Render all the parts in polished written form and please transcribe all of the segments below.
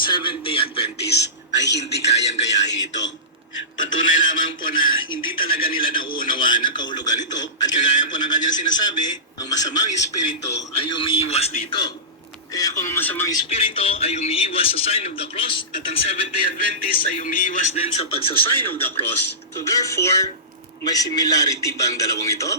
Seventh-day Adventist ay hindi kayang gayahin ito. Patunay lamang po na hindi talaga nila nauunawaan ang kahulugan nito at kagaya po ng kanyang sinasabi, ang masamang espiritu ay umiiwas dito. Kaya kung ang masamang espiritu ay umiiwas sa sign of the cross at ang Seventh-day Adventist ay umiiwas din sa pagsa-sign of the cross. So therefore, may similarity ba ang dalawang ito?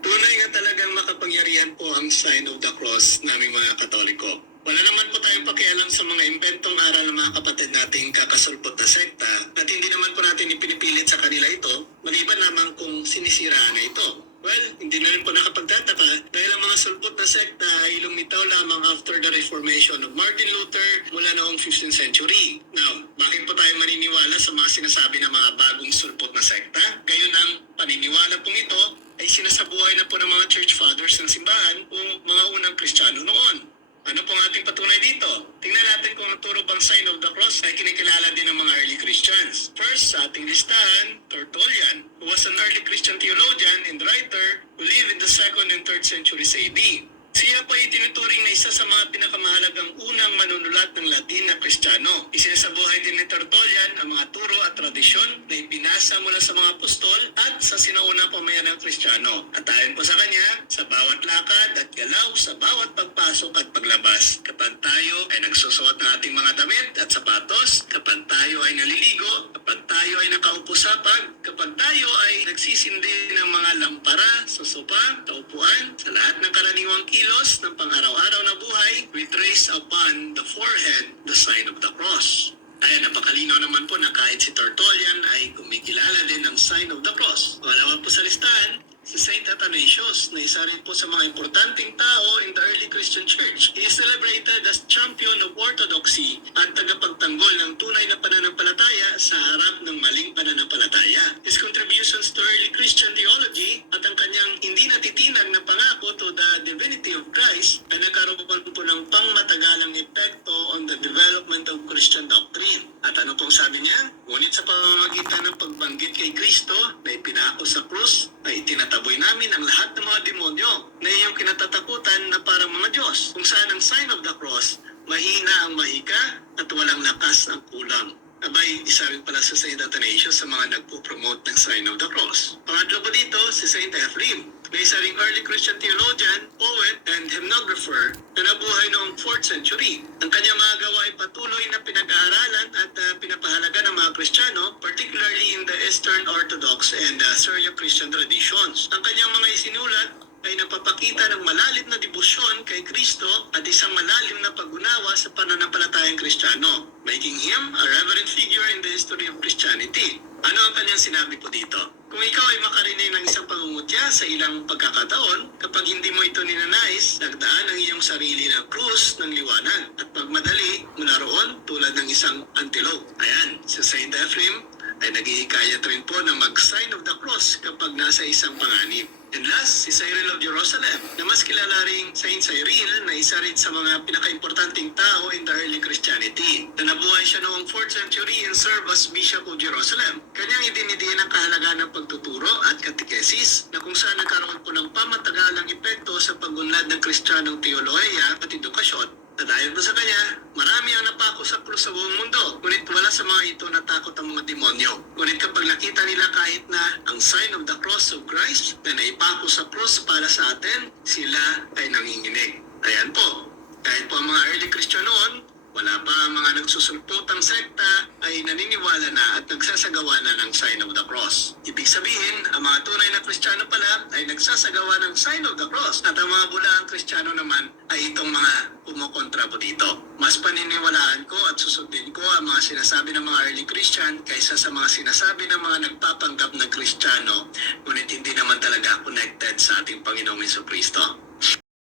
Tunay nga talagang makapangyarihan po ang sign of the cross naming mga Katoliko. Wala naman po tayong pakialam sa mga inventong aral ng mga kapatid nating kakasulpot na sekta at hindi naman po natin ipinipilit sa kanila ito, maliban lamang kung sinisiraan na ito. Well, hindi na rin po nakapagtataka dahil ang mga sulpot na sekta ay lumitaw lamang after the Reformation of Martin Luther mula noong 15th century. Now, bakit po tayo maniniwala sa mga sinasabi ng mga bagong sulpot na sekta? Gayon ang paniniwala pong ito ay sinasabuhay na po ng mga church fathers ng simbahan o mga unang Kristiyano noon. Ano pong ating patunay dito? Tingnan natin kung ang turo bang sign of the cross ay kinikilala din ng mga early Christians. First, sa ating listahan, Tertullian, who was an early Christian theologian and writer who lived in the 2nd and 3rd centuries AD. Siya po ay tinuturing na isa sa mga pinakamahalagang unang manunulat ng Latin na Kristiyano. Isinasabuhay din ni Tertullian ang mga turo at tradisyon na ipinasa mula sa mga apostol at sa sinaunang pamayanan ng Kristiyano. At ayon po sa kanya, sa bawat lakad at galaw, sa bawat pagpasok at paglabas, kapag tayo ay nagsusuot ng ating mga damit at sapatos, kapag tayo ay naliligo, kapag tayo ay nakaupo sa pag, kapag tayo ay nagsisindi ng mga lampara sa sopa, sa upuan, sa lahat ng karaniwang kilos ng pang-araw-araw na buhay, we trace upon the forehead the sign of the cross. Ay, napakalinaw naman po na kahit si Tertullian ay kumikilala din ng sign of the cross. Pangalawa po sa listahan, si Saint Athanasius, na isa rin po sa mga importanteng tao in the early Christian Church. He is celebrated as champion of orthodoxy at tagapagtanggol ng tunay na pananampalataya sa harap ng maling pananampalataya. His contributions to early Christian theology at ang kanyang hindi natitinag na pangako to the divinity of Christ ay nagkaroon po ng pangmatagalang epekto on the development of Christian doctrine. At ano pong sabi niya? Ngunit sa pamamagitan ng pagbanggit kay Kristo na ipinako sa krus, ay itinataboy namin ang lahat ng mga demonyo na iyong kinatatakutan na parang mga Diyos. Kung saan ang sign of the cross, mahina ang mahika at walang lakas ang kulang. Abay, isa rin pala sa Saint Athanasius sa mga nagpo-promote ng sign of the cross. Pangatlo po dito, si Saint Ephraim, na isa ring early Christian theologian, poet, and hymnographer na nabuhay noong 4th century. Ang kanyang mga gawa ay patuloy na pinag-aaralan at pinapahalaga ng mga Kristiyano, particularly in the Eastern Orthodox and Syro-Christian traditions. Ang kanyang mga isinulat ay nagpapakita ng malalim na debosyon kay Kristo at isang malalim na pag-unawa sa pananampalatayang Kristiyano, making him a reverend figure in the history of Christianity. Ano ang kanyang sinabi po dito? Kung ikaw ay makarinig ng isang pangungutya sa ilang pagkakataon, kapag hindi mo ito ninanais, nagdaan ang iyong sarili ng krus ng liwanag at pagmadali mula roon tulad ng isang antelope. Ayan, si Saint Ephraim ay naghihikayat rin po na mag-sign of the cross kapag nasa isang panganib. And last, si Cyril of Jerusalem, na mas kilala ring Saint Cyril na isa rin sa mga pinaka-importanting tao in the early Christianity. Na nabuhay siya noong 4th century and served as Bishop of Jerusalem. Kanyang idinidiin ang kahalagaan ng pagtuturo at katekesis na kung saan nagkaroon po ng pamatagalang epekto sa pag-unlad ng Kristiyanong teolohiya at edukasyon. At ayon po sa kanya, marami ang napako sa krus sa buong mundo. Ngunit wala sa mga ito natakot ang mga demonyo. Ngunit kapag nakita nila kahit na ang sign of the cross of Christ na naipako sa krus para sa atin, sila ay nanginginig. Ayan po. Kahit po ang mga early Christian noon, wala pa ang mga nagsusulpotang sekta ay naniniwala na at nagsasagawa na ng sign of the cross. Ibig sabihin, ang mga tunay na Kristiyano pala ay nagsasagawa ng sign of the cross at ang mga bulaang Kristiyano naman ay itong mga kumukontra po dito. Mas paniniwalaan ko at susundin ko ang mga sinasabi ng mga early Christian kaysa sa mga sinasabi ng mga nagpapanggap na Kristiyano ngunit hindi naman talaga connected sa ating Panginoong Jesucristo.